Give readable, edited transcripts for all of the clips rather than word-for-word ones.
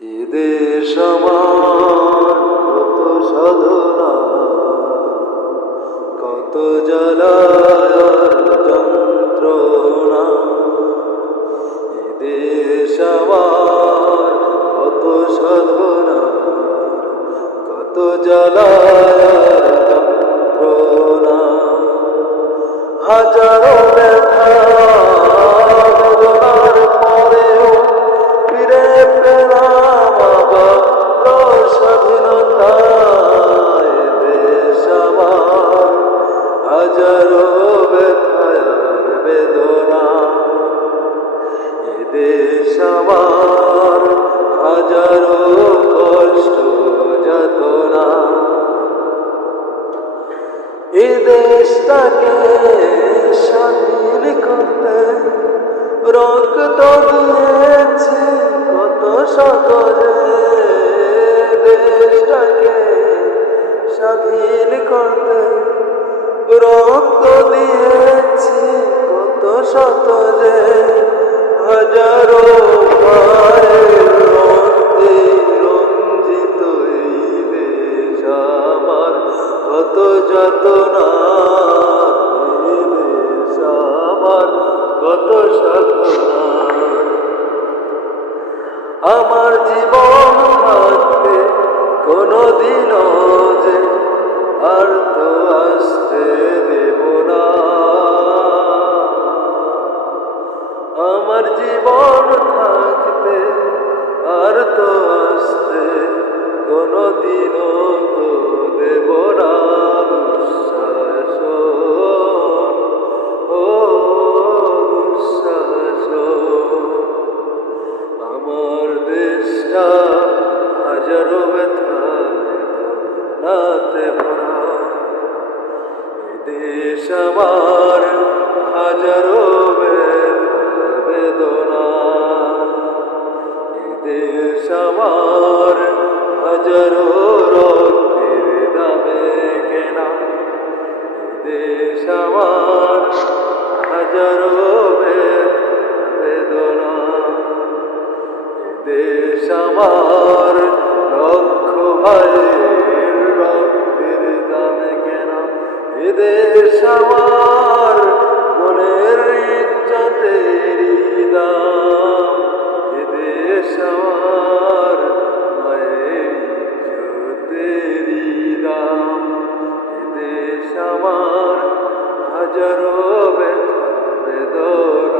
এদেশ আমার কত সাধনা, কত জ্বালার যন্ত্রণা। এদেশ আমার কত সাধনা, কত জ্বালার যন্ত্রণা। হাজারো ব্যথা বেদনার পরেও ফিরে পেলাম আবার স্বাধীনতা। এদেশ আমার হাজারো ব্যথার বেদনা, এদেশ আমার হাজারো কষ্ট যাতনা। এ দেশটাকে স্বাধীন করতে রক্ত দিয়েছে কত শত যে। দেশটাকে স্বাধীন করতে রক্ত দিয়েছে কত শত যে। হাজারো ভাইয়ের রক্তে রঞ্জিত এই দেশ আমার কত যাতনা। এই দেশ আমার কত সাধনা। আমার জীবন থাকতে কোনদিনও যে আর তো আসতে দেব না। আমার জীবন থাকতে আর তো আসতে কোনদিনও তো দেব না। দুঃশাসন, ও দুঃশাসন। আমার দেশটা হাজারো ব্যথা বেদনাতে ভরা। দেশ আমার হাজারো ব্যথা বেদনা। দেশ আমার হাজারো রক্তের দামে কেনা। দেশ আমার হাজারো ব্যথা বেদনা। দেশ আমার লক্ষ ভাইয়ের রক্তের দামে কেনা। এদেশ আমার মনের ইজ্জতেরই দাম। এদেশ আমার মায়ের ইজ্জতেরই দাম। এদেশ আমার হাজারো ব্যথা বেদনার।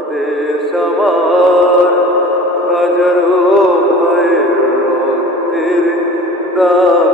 এদেশ আমার হাজারো ভাইয়ের রক্তের দাম।